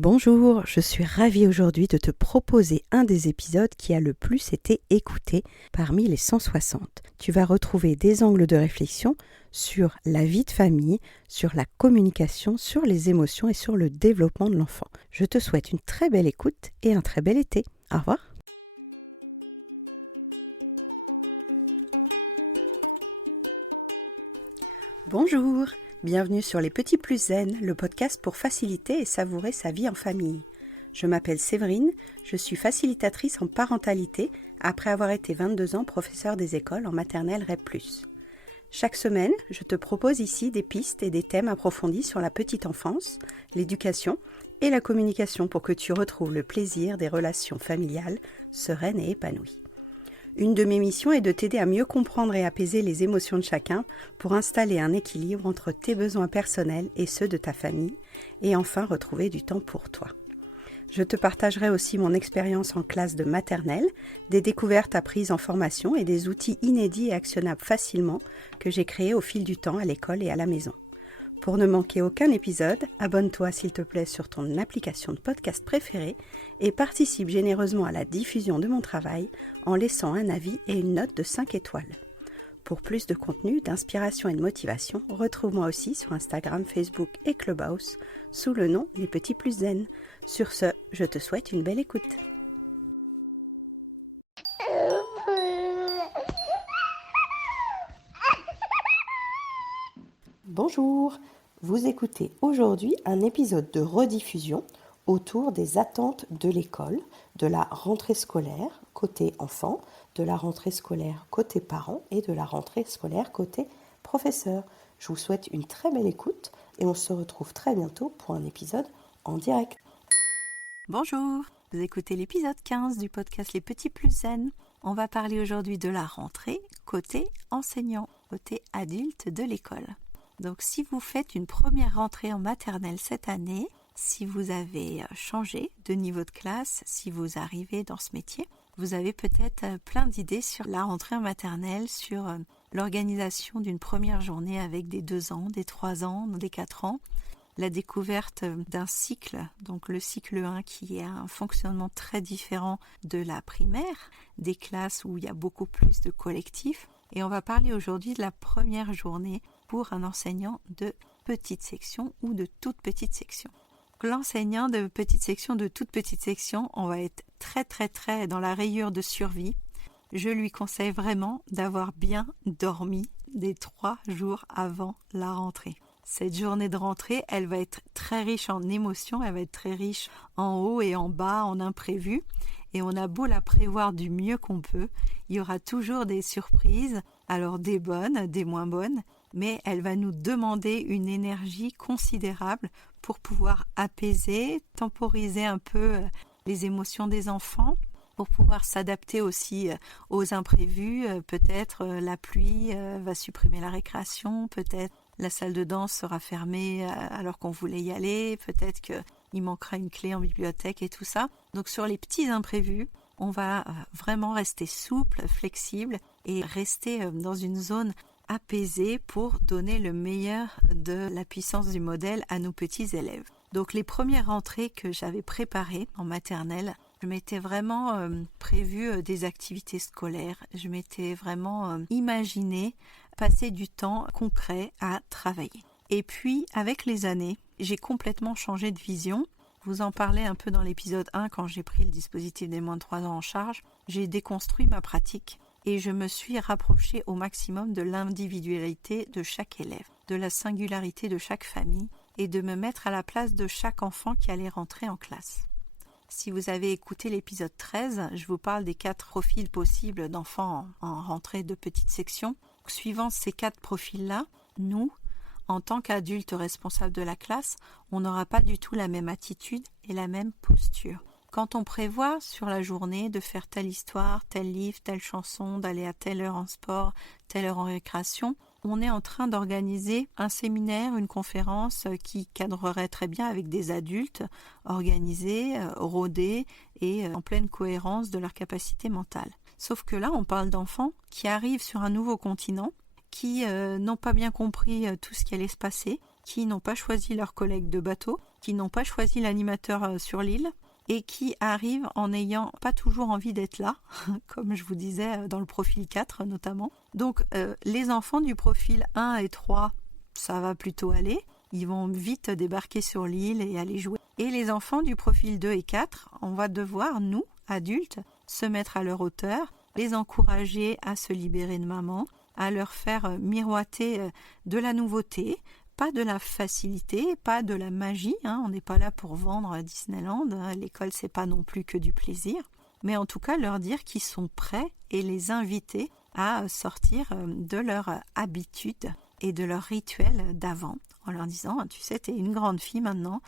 Bonjour, je suis ravie aujourd'hui de te proposer un des épisodes qui a le plus été écouté parmi les 160. Tu vas retrouver des angles de réflexion sur la vie de famille, sur la communication, sur les émotions et sur le développement de l'enfant. Je te souhaite une très belle écoute et un très bel été. Au revoir. Bonjour, bienvenue sur Les Petits Plus Zen, le podcast pour faciliter et savourer sa vie en famille. Je m'appelle Séverine, je suis facilitatrice en parentalité après avoir été 22 ans professeure des écoles en maternelle REP+. Chaque semaine, je te propose ici des pistes et des thèmes approfondis sur la petite enfance, l'éducation et la communication pour que tu retrouves le plaisir des relations familiales sereines et épanouies. Une de mes missions est de t'aider à mieux comprendre et apaiser les émotions de chacun pour installer un équilibre entre tes besoins personnels et ceux de ta famille et enfin retrouver du temps pour toi. Je te partagerai aussi mon expérience en classe de maternelle, des découvertes apprises en formation et des outils inédits et actionnables facilement que j'ai créés au fil du temps à l'école et à la maison. Pour ne manquer aucun épisode, abonne-toi s'il te plaît sur ton application de podcast préférée et participe généreusement à la diffusion de mon travail en laissant un avis et une note de 5 étoiles. Pour plus de contenu, d'inspiration et de motivation, retrouve-moi aussi sur Instagram, Facebook et Clubhouse sous le nom Les Petits Plus Zen. Sur ce, je te souhaite une belle écoute. Bonjour, vous écoutez aujourd'hui un épisode de rediffusion autour des attentes de l'école, de la rentrée scolaire côté enfant, de la rentrée scolaire côté parents et de la rentrée scolaire côté professeur. Je vous souhaite une très belle écoute et on se retrouve très bientôt pour un épisode en direct. Bonjour, vous écoutez l'épisode 15 du podcast Les Petits Plus Zen. On va parler aujourd'hui de la rentrée côté enseignant, côté adulte de l'école. Donc si vous faites une première rentrée en maternelle cette année, si vous avez changé de niveau de classe, si vous arrivez dans ce métier, vous avez peut-être plein d'idées sur la rentrée en maternelle, sur l'organisation d'une première journée avec des 2 ans, des 3 ans, des 4 ans, la découverte d'un cycle, donc le cycle 1 qui a un fonctionnement très différent de la primaire, des classes où il y a beaucoup plus de collectifs. Et on va parler aujourd'hui de la première journée pour un enseignant de petite section ou de toute petite section. L'enseignant de petite section, de toute petite section, on va être très dans la rayure de survie. Je lui conseille vraiment d'avoir bien dormi des 3 jours avant la rentrée. Cette journée de rentrée, elle va être très riche en émotions, elle va être très riche en haut et en bas, en imprévus. Et on a beau la prévoir du mieux qu'on peut, il y aura toujours des surprises, alors des bonnes, des moins bonnes, mais elle va nous demander une énergie considérable pour pouvoir apaiser, temporiser un peu les émotions des enfants, pour pouvoir s'adapter aussi aux imprévus. Peut-être la pluie va supprimer la récréation, peut-être la salle de danse sera fermée alors qu'on voulait y aller, peut-être qu'il manquera une clé en bibliothèque et tout ça. Donc sur les petits imprévus, on va vraiment rester souple, flexible et rester dans une zone apaisée pour donner le meilleur de la puissance du modèle à nos petits élèves. Donc les premières rentrées que j'avais préparées en maternelle, je m'étais vraiment prévu des activités scolaires, je m'étais vraiment imaginé passer du temps concret à travailler. Et puis avec les années, j'ai complètement changé de vision. Je vous en parlais un peu dans l'épisode 1 quand j'ai pris le dispositif des moins de 3 ans en charge. J'ai déconstruit ma pratique et je me suis rapprochée au maximum de l'individualité de chaque élève, de la singularité de chaque famille et de me mettre à la place de chaque enfant qui allait rentrer en classe. Si vous avez écouté l'épisode 13, je vous parle des 4 profils possibles d'enfants en rentrée de petite section. Suivant ces 4 profils-là, nous, en tant qu'adultes responsables de la classe, on n'aura pas du tout la même attitude et la même posture. Quand on prévoit sur la journée de faire telle histoire, tel livre, telle chanson, d'aller à telle heure en sport, telle heure en récréation, on est en train d'organiser un séminaire, une conférence qui cadrerait très bien avec des adultes organisés, rodés et en pleine cohérence de leur capacité mentale. Sauf que là, on parle d'enfants qui arrivent sur un nouveau continent, qui n'ont pas bien compris tout ce qui allait se passer, qui n'ont pas choisi leur collègue de bateau, qui n'ont pas choisi l'animateur sur l'île et qui arrivent en n'ayant pas toujours envie d'être là, comme je vous disais dans le profil 4 notamment. Donc les enfants du profil 1 et 3, ça va plutôt aller. Ils vont vite débarquer sur l'île et aller jouer. Et les enfants du profil 2 et 4, on va devoir, nous, adultes, se mettre à leur hauteur, les encourager à se libérer de maman, à leur faire miroiter de la nouveauté, pas de la facilité, pas de la magie. On n'est pas là pour vendre à Disneyland. L'école, c'est pas non plus que du plaisir. Mais en tout cas, leur dire qu'ils sont prêts et les inviter à sortir de leur habitude et de leur rituel d'avant, en leur disant, tu sais, tu es une grande fille maintenant,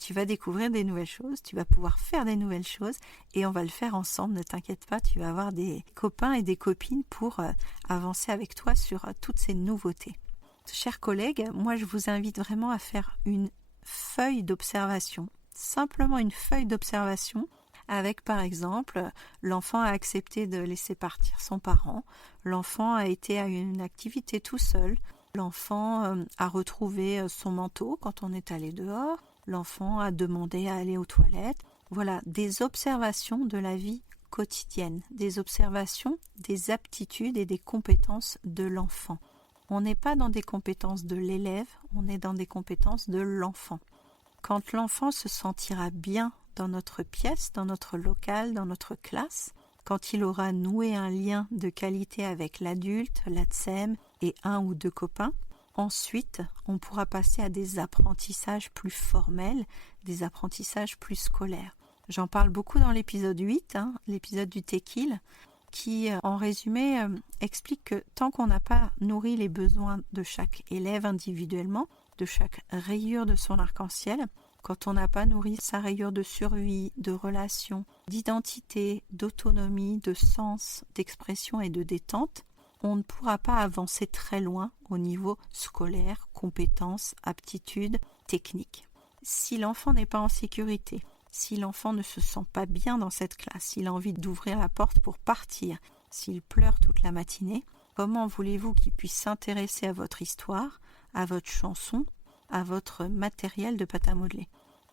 tu vas découvrir des nouvelles choses, tu vas pouvoir faire des nouvelles choses et on va le faire ensemble, ne t'inquiète pas, tu vas avoir des copains et des copines pour avancer avec toi sur toutes ces nouveautés. Chers collègues, moi je vous invite vraiment à faire une feuille d'observation, simplement une feuille d'observation avec par exemple l'enfant a accepté de laisser partir son parent, l'enfant a été à une activité tout seul, l'enfant a retrouvé son manteau quand on est allé dehors, l'enfant a demandé à aller aux toilettes. Voilà, des observations de la vie quotidienne, des observations des aptitudes et des compétences de l'enfant. On n'est pas dans des compétences de l'élève, on est dans des compétences de l'enfant. Quand l'enfant se sentira bien dans notre pièce, dans notre local, dans notre classe, quand il aura noué un lien de qualité avec l'adulte, la TSEM et un ou deux copains, ensuite on pourra passer à des apprentissages plus formels, des apprentissages plus scolaires. J'en parle beaucoup dans l'épisode 8, l'épisode du Tequil, qui, en résumé, explique que tant qu'on n'a pas nourri les besoins de chaque élève individuellement, de chaque rayure de son arc-en-ciel, quand on n'a pas nourri sa rayure de survie, de relation, d'identité, d'autonomie, de sens, d'expression et de détente, on ne pourra pas avancer très loin au niveau scolaire, compétences, aptitudes, techniques. Si l'enfant n'est pas en sécurité, si l'enfant ne se sent pas bien dans cette classe, s'il a envie d'ouvrir la porte pour partir, s'il pleure toute la matinée, comment voulez-vous qu'il puisse s'intéresser à votre histoire, à votre chanson, à votre matériel de pâte à modeler?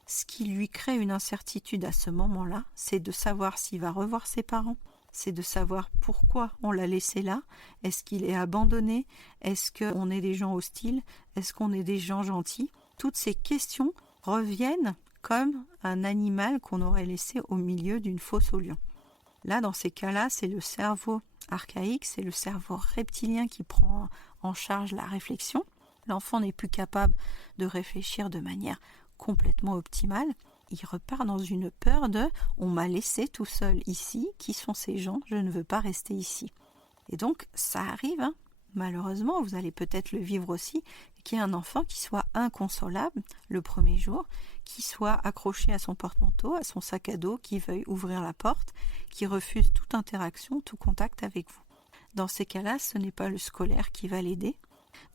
Ce qui lui crée une incertitude à ce moment-là, c'est de savoir s'il va revoir ses parents, c'est de savoir pourquoi on l'a laissé là, est-ce qu'il est abandonné, est-ce qu'on est des gens hostiles, est-ce qu'on est des gens gentils. Toutes ces questions reviennent comme un animal qu'on aurait laissé au milieu d'une fosse aux lions. Là, dans ces cas-là, c'est le cerveau archaïque, c'est le cerveau reptilien qui prend en charge la réflexion. L'enfant n'est plus capable de réfléchir de manière complètement optimale. Il repart dans une peur de « on m'a laissé tout seul ici, qui sont ces gens, je ne veux pas rester ici ». Et donc, ça arrive, malheureusement, vous allez peut-être le vivre aussi, qu'il y ait un enfant qui soit inconsolable le premier jour, qui soit accroché à son porte-manteau, à son sac à dos, qui veuille ouvrir la porte, qui refuse toute interaction, tout contact avec vous. Dans ces cas-là, ce n'est pas le scolaire qui va l'aider.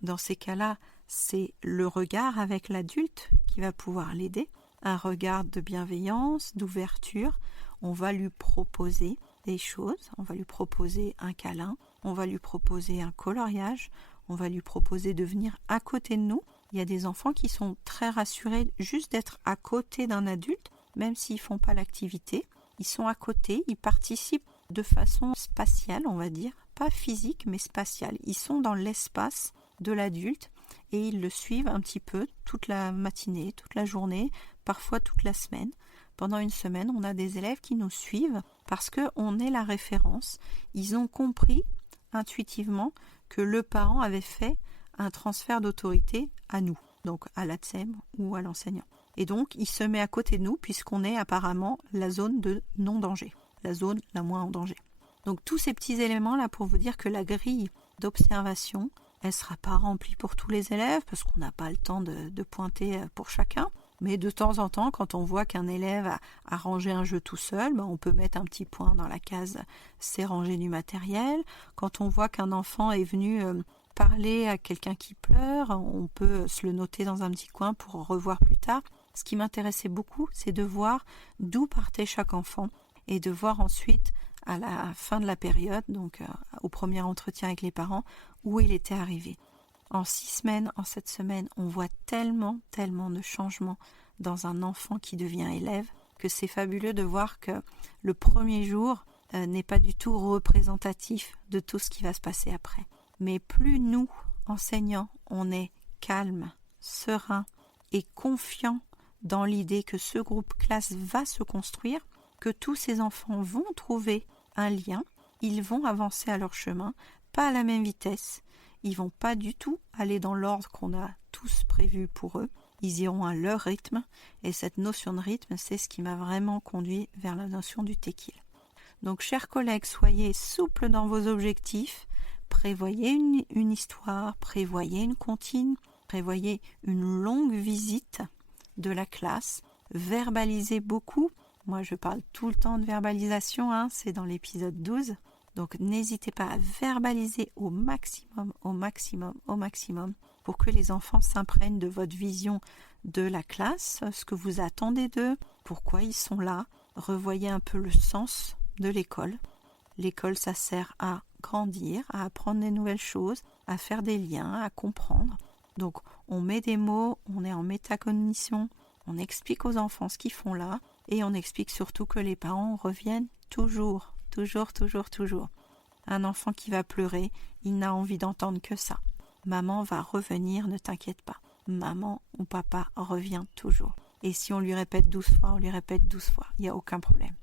Dans ces cas-là, c'est le regard avec l'adulte qui va pouvoir l'aider. Un regard de bienveillance, d'ouverture. On va lui proposer des choses, on va lui proposer un câlin, on va lui proposer un coloriage, on va lui proposer de venir à côté de nous. Il y a des enfants qui sont très rassurés juste d'être à côté d'un adulte, même s'ils ne font pas l'activité. Ils sont à côté, ils participent de façon spatiale, on va dire, pas physique mais spatiale. Ils sont dans l'espace de l'adulte et ils le suivent un petit peu toute la matinée, toute la journée, parfois toute la semaine. Pendant une semaine, on a des élèves qui nous suivent parce qu'on est la référence. Ils ont compris intuitivement que le parent avait fait un transfert d'autorité à nous, donc à la TSEM ou à l'enseignant. Et donc, il se met à côté de nous puisqu'on est apparemment la zone de non-danger, la zone la moins en danger. Donc, tous ces petits éléments-là pour vous dire que la grille d'observation, elle ne sera pas remplie pour tous les élèves parce qu'on n'a pas le temps de pointer pour chacun. Mais de temps en temps, quand on voit qu'un élève a rangé un jeu tout seul, on peut mettre un petit point dans la case « c'est rangé du matériel ». Quand on voit qu'un enfant est venu parler à quelqu'un qui pleure, on peut se le noter dans un petit coin pour revoir plus tard. Ce qui m'intéressait beaucoup, c'est de voir d'où partait chaque enfant et de voir ensuite, à la fin de la période, donc au premier entretien avec les parents, où il était arrivé. En 6 semaines, en 7 semaines, on voit tellement de changements dans un enfant qui devient élève que c'est fabuleux de voir que le premier jour n'est pas du tout représentatif de tout ce qui va se passer après. Mais plus nous, enseignants, on est calme, serein et confiant dans l'idée que ce groupe classe va se construire, que tous ces enfants vont trouver un lien, ils vont avancer à leur chemin, pas à la même vitesse, ils vont pas du tout aller dans l'ordre qu'on a tous prévu pour eux, ils iront à leur rythme, et cette notion de rythme, c'est ce qui m'a vraiment conduit vers la notion du tequil. Donc, chers collègues, soyez souples dans vos objectifs, prévoyez une histoire, prévoyez une comptine, prévoyez une longue visite de la classe, verbalisez beaucoup. Moi, je parle tout le temps de verbalisation, c'est dans l'épisode 12. Donc, n'hésitez pas à verbaliser au maximum, pour que les enfants s'imprègnent de votre vision de la classe, ce que vous attendez d'eux, pourquoi ils sont là. Revoyez un peu le sens de l'école. L'école, ça sert à grandir, à apprendre des nouvelles choses, à faire des liens, à comprendre. Donc, on met des mots, on est en métacognition, on explique aux enfants ce qu'ils font là, et on explique surtout que les parents reviennent toujours. Un enfant qui va pleurer, il n'a envie d'entendre que ça. Maman va revenir, ne t'inquiète pas. Maman ou papa revient toujours. Et si on lui répète 12 fois, on lui répète 12 fois. Il n'y a aucun problème.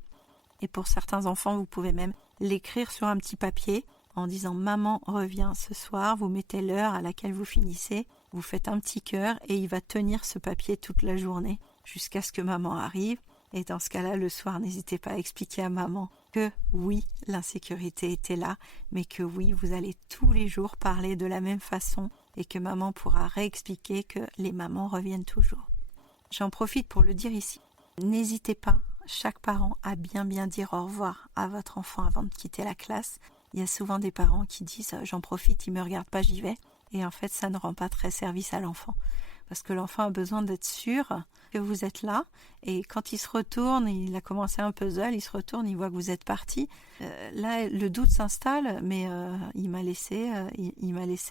Et pour certains enfants, vous pouvez même l'écrire sur un petit papier en disant « Maman revient ce soir », vous mettez l'heure à laquelle vous finissez, vous faites un petit cœur et il va tenir ce papier toute la journée jusqu'à ce que maman arrive. Et dans ce cas-là, le soir, n'hésitez pas à expliquer à maman que oui, l'insécurité était là, mais que oui, vous allez tous les jours parler de la même façon et que maman pourra réexpliquer que les mamans reviennent toujours. J'en profite pour le dire ici. N'hésitez pas, chaque parent, à bien dire au revoir à votre enfant avant de quitter la classe. Il y a souvent des parents qui disent « j'en profite, il me regarde pas, j'y vais ». Et en fait, ça ne rend pas très service à l'enfant. Parce que l'enfant a besoin d'être sûr que vous êtes là. Et quand il se retourne, il a commencé un puzzle, il se retourne, il voit que vous êtes parti. Là, le doute s'installe, mais il m'a laissé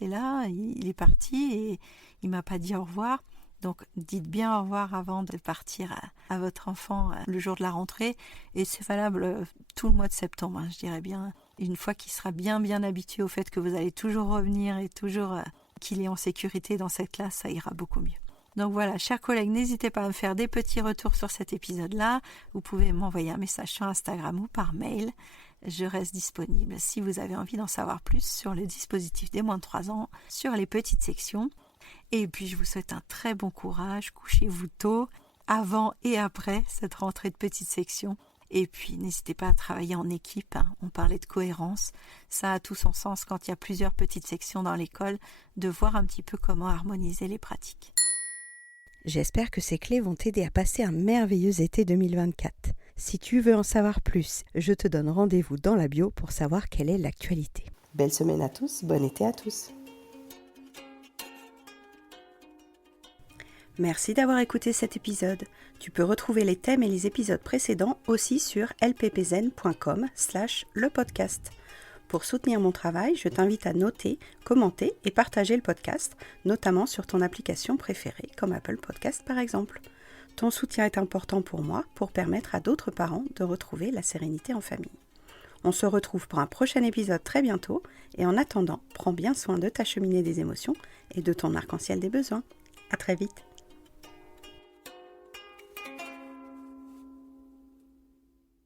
là, il est parti et il m'a pas dit au revoir. Donc, dites bien au revoir avant de partir à votre enfant le jour de la rentrée. Et c'est valable tout le mois de septembre, je dirais bien. Une fois qu'il sera bien habitué au fait que vous allez toujours revenir et toujours qu'il est en sécurité dans cette classe, ça ira beaucoup mieux. Donc voilà, chers collègues, n'hésitez pas à me faire des petits retours sur cet épisode-là. Vous pouvez m'envoyer un message sur Instagram ou par mail. Je reste disponible si vous avez envie d'en savoir plus sur le dispositif des moins de 3 ans, sur les petites sections. Et puis je vous souhaite un très bon courage, couchez-vous tôt, avant et après cette rentrée de petites sections. Et puis n'hésitez pas à travailler en équipe, on parlait de cohérence, ça a tout son sens quand il y a plusieurs petites sections dans l'école, de voir un petit peu comment harmoniser les pratiques. J'espère que ces clés vont t'aider à passer un merveilleux été 2024. Si tu veux en savoir plus, je te donne rendez-vous dans la bio pour savoir quelle est l'actualité. Belle semaine à tous, bon été à tous. Merci d'avoir écouté cet épisode. Tu peux retrouver les thèmes et les épisodes précédents aussi sur lppzen.com/lepodcast. Pour soutenir mon travail, je t'invite à noter, commenter et partager le podcast, notamment sur ton application préférée, comme Apple Podcast par exemple. Ton soutien est important pour moi pour permettre à d'autres parents de retrouver la sérénité en famille. On se retrouve pour un prochain épisode très bientôt et en attendant, prends bien soin de ta cheminée des émotions et de ton arc-en-ciel des besoins. À très vite.